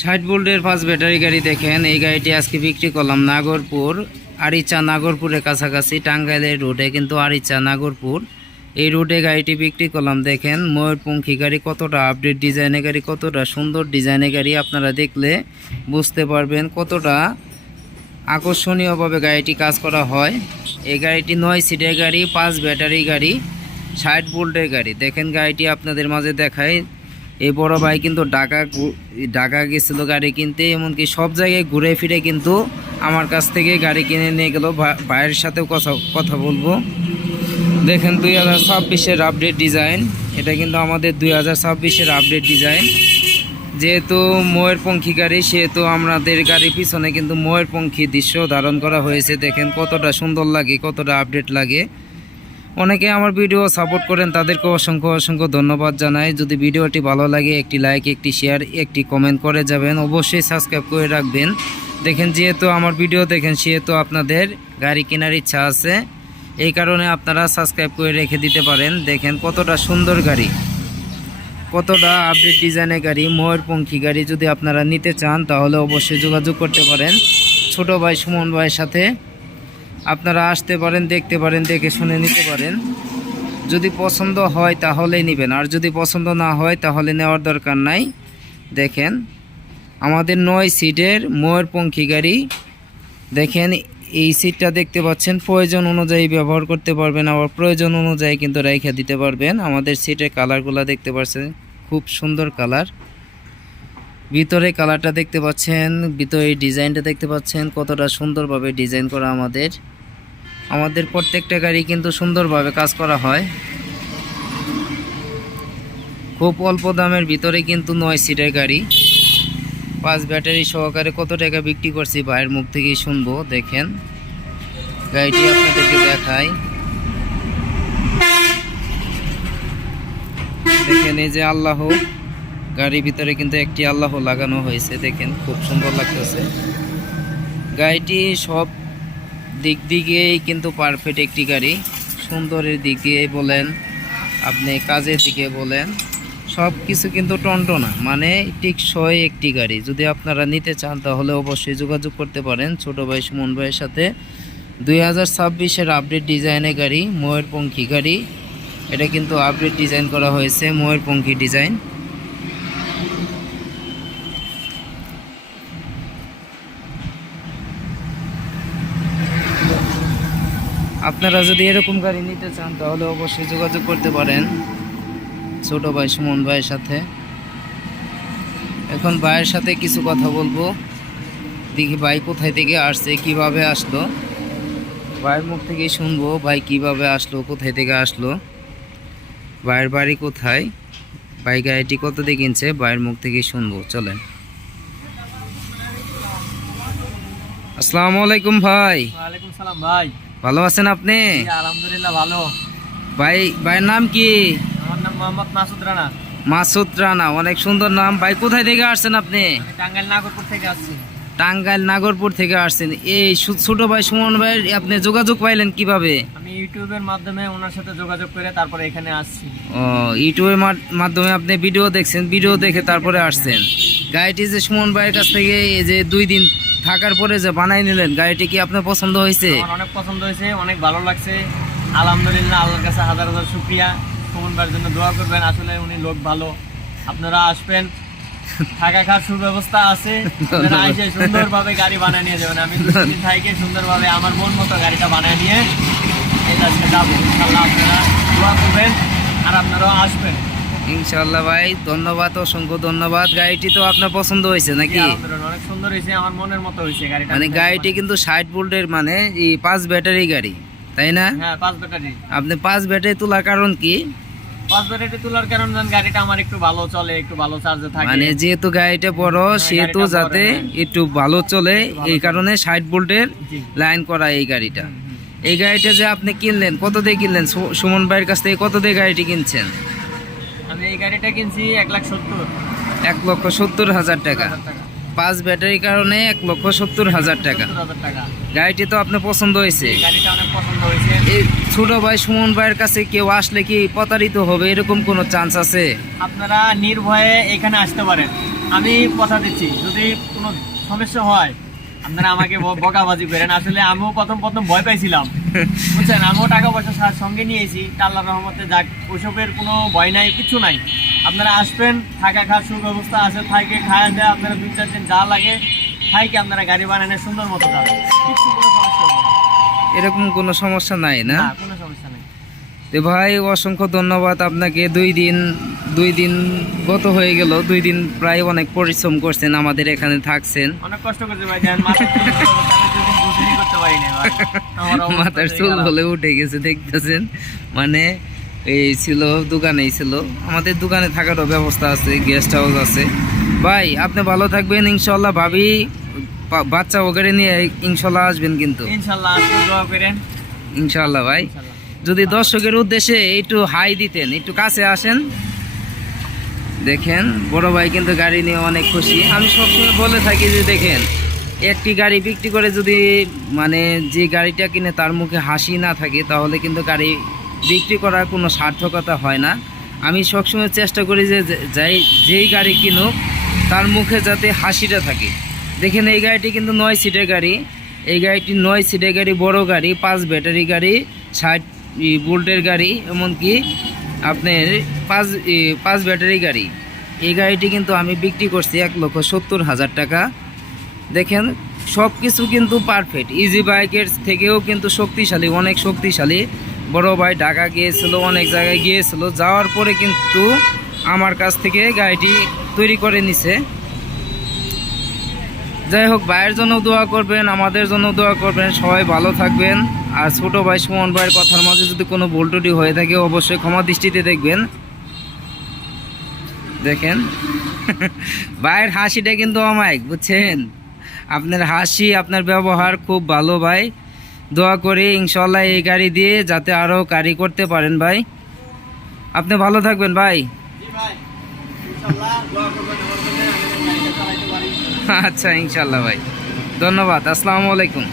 60 ভোল্টের 5 ব্যাটারি গাড়ি দেখেন। এই গাড়িটি আজকে বিক্রি করলাম নাগরপুর, আরিচা নাগরপুরের কাছাকাছি টাঙ্গাইলের রোডে, কিন্তু আরিচা নাগরপুর এই রোডে গাড়িটি বিক্রি করলাম। দেখেন ময়ূরপঙ্খী গাড়ি, কতটা আপডেট ডিজাইনের গাড়ি, কতটা সুন্দর ডিজাইনের গাড়ি। আপনারা দেখলে বুঝতে পারবেন কতটা আকর্ষণীয়ভাবে গাড়িটি কাজ করা হয়। এই গাড়িটি 9 সিটের গাড়ি, 5 ব্যাটারি গাড়ি, 60 ভোল্টের গাড়ি। দেখেন গাড়িটি আপনাদের মাঝে দেখায়। এই বড় ভাই কিন্তু ঢাকা গেছিল গাড়ি কিনতে, এমনকি সব জায়গায় ঘুরে ফিরে কিন্তু আমার কাছ থেকে গাড়ি কিনে নিয়ে গেল। ভাইয়ের সাথেও কথা বলবো। দেখেন 2026-এর আপডেট ডিজাইন, এটা কিন্তু আমাদের 2026-এর আপডেট ডিজাইন। যেহেতু ময়ূরপঙ্খী গাড়ি, সেহেতু আমাদের গাড়ির পিছনে কিন্তু ময়ূরপঙ্খী দৃশ্য ধারণ করা হয়েছে। দেখেন কতটা সুন্দর লাগে, কতটা আপডেট লাগে। অনেকে আমার ভিডিও সাপোর্ট করেন, তাদেরকে অসংখ্য অসংখ্য ধন্যবাদ জানাই। যদি ভিডিওটি ভালো লাগে একটি লাইক, একটি শেয়ার, একটি কমেন্ট করে যাবেন। অবশ্যই সাবস্ক্রাইব করে রাখবেন। দেখেন যেহেতু আমার ভিডিও দেখেন, সেহেতু আপনাদের গাড়ি কেনার ইচ্ছা আছে, এই কারণে আপনারা সাবস্ক্রাইব করে রেখে দিতে পারেন। দেখেন কতটা সুন্দর গাড়ি, কতটা আপডেট ডিজাইনের গাড়ি, ময়ূরপঙ্খী গাড়ি। যদি আপনারা নিতে চান তাহলে অবশ্যই যোগাযোগ করতে পারেন ছোট ভাই সুমন ভাইয়ের সাথে। আপনারা আসতে পারেন, দেখতে পারেন, দেখে শুনে নিতে পারেন। যদি পছন্দ হয় তাহলেই নেবেন, আর যদি পছন্দ না হয় তাহলে নেওয়ার দরকার নাই। দেখেন আমাদের 9 সিটের ময়ূরপঙ্খী গাড়ি। দেখেন এই সিটটা দেখতে পাচ্ছেন, প্রয়োজন অনুযায়ী ব্যবহার করতে পারবেন, আবার প্রয়োজন অনুযায়ী কিন্তু রাইখা দিতে পারবেন। আমাদের সিটের কালারগুলো দেখতে পাচ্ছেন, খুব সুন্দর কালার। ভিতরে কালারটা দেখতে পাচ্ছেন, ভিতরে ডিজাইনটা দেখতে পাচ্ছেন, কতটা সুন্দরভাবে ডিজাইন করা। আমাদের প্রত্যেকটা গাড়ি কিন্তু সুন্দরভাবে কাজ করা হয়। খুব অল্প দামের ভিতরে কিন্তু 9 সিটের গাড়ি, 5 ব্যাটারি সহকারে কত টাকা বিক্রি করছি ভাইয়ের মুখ থেকেই শুনবো। দেখেন গাড়িটি আপনাদেরকে দেখাই। দেখেন এই যে আল্লাহ, গাড়ির ভিতরে কিন্তু একটি আল্লাহ লাগানো হয়েছে। দেখেন খুব সুন্দর লাগতেছে। গাড়িটি সব দিক দিকেই কিন্তু পারফেক্ট একটি গাড়ি। সুন্দরের দিকে বলেন, আপনি কাজের দিকে বলেন, সব কিছু কিন্তু টনটনা, মানে টিকসই একটি গাড়ি। যদি আপনারা নিতে চান তাহলে অবশ্যই যোগাযোগ করতে পারেন ছোট ভাই সুমন ভাইয়ের সাথে। 2026-এর আপডেট ডিজাইনের গাড়ি, ময়ূরপঙ্খী গাড়ি। এটা কিন্তু আপডেট ডিজাইন করা হয়েছে, ময়ূরপঙ্খী ডিজাইন। আপনারা যদি এরকম গাড়ি নিতে চান তাহলে অবশ্যই যোগাযোগ করতে পারেন ছোট ভাই সুমন ভাইয়ের সাথে। এখন ভাইয়ের সাথে কিছু কথা বলবো, দেখি ভাই কোথায় থেকে আসছে, কিভাবে আসলো। ভাইয়ের মুখ থেকে শুনবো ভাই কিভাবে আসলো, কোথায় থেকে আসলো, ভাইয়ের বাড়ি কোথায়, ভাই গাড়িটি কত দিয়ে কিনছে, ভাইয়ের মুখ থেকে শুনবো। চলেন। আসসালামু আলাইকুম ভাই। ওয়ালাইকুম সালাম ভাই। ভালো আছেন আপনি? আলহামদুলিল্লাহ ভালো। ভাইয়ের নাম কি? আমার নাম মোহাম্মদ মাসুদ রানা। মাসুদ রানা, অনেক সুন্দর নাম। ভাই কোথায় থেকে আসছেন আপনি? আমি টাঙ্গাইল নাগরপুর থেকে আসছি। টাঙ্গাইল নাগরপুর থেকে আসছেন। এই ছোট ভাই সুমন ভাই আপনি যোগাযোগ পাইলেন কিভাবে? আমি ইউটিউবের মাধ্যমে ওনার সাথে যোগাযোগ করে তারপরে এখানে আসছি। ও, ইউটিউবের মাধ্যমে আপনি ভিডিও দেখছেন, ভিডিও দেখে তারপরে আসছেন। গাড়িটি যে সুমন ভাইয়ের কাছ থেকে এই যে 2 দিন থাকার পরে যে বানাই নিলেন, গাড়িটি কি আপনার পছন্দ হয়েছে? আমার অনেক পছন্দ হয়েছে, অনেক ভালো লাগছে। আলহামদুলিল্লাহ, আল্লাহর কাছে হাজার হাজার শুকরিয়া। সুমন ভাইয়ের জন্য দোয়া করবেন, আসলে উনি লোক ভালো। আপনারা আসবেন, থাকা খাওয়ার সুব্যবস্থা আছে। আপনারা এসে সুন্দরভাবে গাড়ি বানিয়ে নিয়ে যাবেন। আমি 2 দিন থেকে সুন্দরভাবে আমার মন মতো গাড়িটা বানিয়ে নিয়ে এই কাজটা যাবো। ইনশাল্লাহ আপনারা দোয়া করবেন আর আপনারাও আসবেন ইনশাআল্লাহ। ভাই ধন্যবাদ, অসংখ্য ধন্যবাদ। গাড়িটি তো আপনার পছন্দ হয়েছে নাকি? আলহামদুলিল্লাহ, অনেক সুন্দর হয়েছে, আমার মনের মতো হয়েছে গাড়িটা। মানে গাড়িটি কিন্তু 60 ভোল্টের, মানে এই 5 ব্যাটারি গাড়ি, তাই না? হ্যাঁ, 5 ব্যাটারি। আপনি 5 ব্যাটারি তোলার কারণ কি? 5 ব্যাটারি তোলার কারণ গাড়িটা আমার একটু ভালো চলে, একটু ভালো চার্জে থাকে। মানে যেহেতু গাড়িটা বড়, সেহেতু যাতে একটু ভালো চলে, এই কারণে 60 ভোল্টের লাইন করা এই গাড়িটা। এই গাড়িটা যে আপনি কিনলেন, কত দিয়ে কিনলেন? সুমন ভাইয়ের কাছ থেকে কত দিয়ে গাড়িটি কিনছেন? আমি এই গাড়িটা কিনছি 1,70,000। 1,70,000 টাকা। 5 ব্যাটারির কারণে 1,70,000 টাকা। গাড়িটি তো আপনার পছন্দ হয়েছে? গাড়িটা অনেক পছন্দ হয়েছে। এই ছোট ভাই সুমন ভাইয়ের কাছে কেউ আসলে কি প্রতারিত হবে, এরকম কোনো চান্স আছে? আপনারা নির্ভয়ে এখানে আসতে পারেন। আমি কথা দিচ্ছি যদি কোনো সমস্যা হয় আপনারা আমাকে বকাবাজি করেন। আসলে আমিও প্রথম ভয় পাইছিলাম, বুঝছেন। আমিও টাকা পয়সা সঙ্গে নিয়েছি, আল্লাহর রহমতে যাক, ওইসবের কোনো ভয় নাই, কিছু নাই। আপনারা আসবেন, থাকা খাওয়ার সুব্যবস্থা আছে, থাকে খাওয়া দেয়, আপনারা 2-4 দিন যা লাগে থাকে আপনারা গাড়ি বানানো সুন্দর মতো যাবেন, কিছু কোনো সমস্যা হবে না। এরকম কোনো সমস্যা নাই না? না, কোনো সমস্যা নেই। তো ভাই অসংখ্য ধন্যবাদ আপনাকে। 2 দিন গত হয়ে গেল, 2 দিন প্রায় অনেক পরিশ্রম করছেন, আমাদের এখানে থাকছেন। অনেক কষ্ট করতে ভাই, জানেন মাথার চুল গোসলই করতে পারি না ভাই, আমার অবস্থা মাথার চুল বলে উঠে গেছে দেখতেছেন। মানে এই ছিল দোকানেই ছিল, আমাদের দোকানে থাকারও ব্যবস্থা আছে, গেস্ট হাউস আছে। ভাই আপনি ভালো থাকবেন ইনশাল্লাহ। ভাবি বাচ্চা ওখানে নিয়ে ইনশাল্লাহ আসবেন কিন্তু, ইনশাআল্লাহ আসলে দোয়া করেন ইনশাল্লাহ। ভাই ইনশাআল্লাহ। যদি দর্শকের উদ্দেশ্যে একটু হাই দিতেন, একটু কাছে আসেন। দেখেন বড় ভাই কিন্তু গাড়ি নিয়ে অনেক খুশি। আমি সবসময় বলে থাকি যে দেখেন, একটি গাড়ি বিক্রি করে যদি মানে যে গাড়িটা কিনে তার মুখে হাসি না থাকে, তাহলে কিন্তু গাড়ি বিক্রি করার কোনো সার্থকতা হয় না। আমি সবসময় চেষ্টা করি যে যেই গাড়ি কিনুক তার মুখে যাতে হাসিটা থাকে। দেখেন এই গাড়িটি কিন্তু 9 সিটের গাড়ি, এই গাড়িটি 9 সিটের গাড়ি, বড় গাড়ি, 5 ব্যাটারি গাড়ি, 60 ভোল্টের গাড়ি, এমনকি আপনার 5 ব্যাটারি গাড়ি। এই গাড়িটি কিন্তু আমি বিক্রি করছি 1,70,000 টাকা। দেখেন সব কিছু কিন্তু পারফেক্ট, ইজি বাইকের থেকেও কিন্তু শক্তিশালী, অনেক শক্তিশালী। বড় ভাই ঢাকা গিয়েছিল, অনেক জায়গায় গিয়েছিল, যাওয়ার পরে কিন্তু আমার কাছ থেকে গাড়িটি তৈরি করে নিছে। যাই হোক, ভাইয়ের জন্য দোয়া করবেন, আমাদের জন্য দোয়া করবেন, সবাই ভালো থাকবেন। আর ছোট ভাই সুমন ভাইয়ের কথার মাঝে যদি কোনো ভুল ত্রুটি হয়ে থাকে অবশ্যই ক্ষমা দৃষ্টিতে দেখবেন। দেখেন ভাইয়ের হাসিটা কিন্তু অমায়িক, বুঝছেন। আপনার হাসি, আপনার ব্যবহার খুব ভালো ভাই। দোয়া করি ইনশাল্লাহ এই গাড়ি দিয়ে যাতে আরও গাড়ি করতে পারেন ভাই। আপনি ভালো থাকবেন ভাই। জি ভাই, ইনশাআল্লাহ দোয়া করবেন আমার জন্য, আমি গাড়িটা চালাতে পারি। আচ্ছা ইনশাল্লাহ ভাই, ধন্যবাদ। আসসালামু আলাইকুম।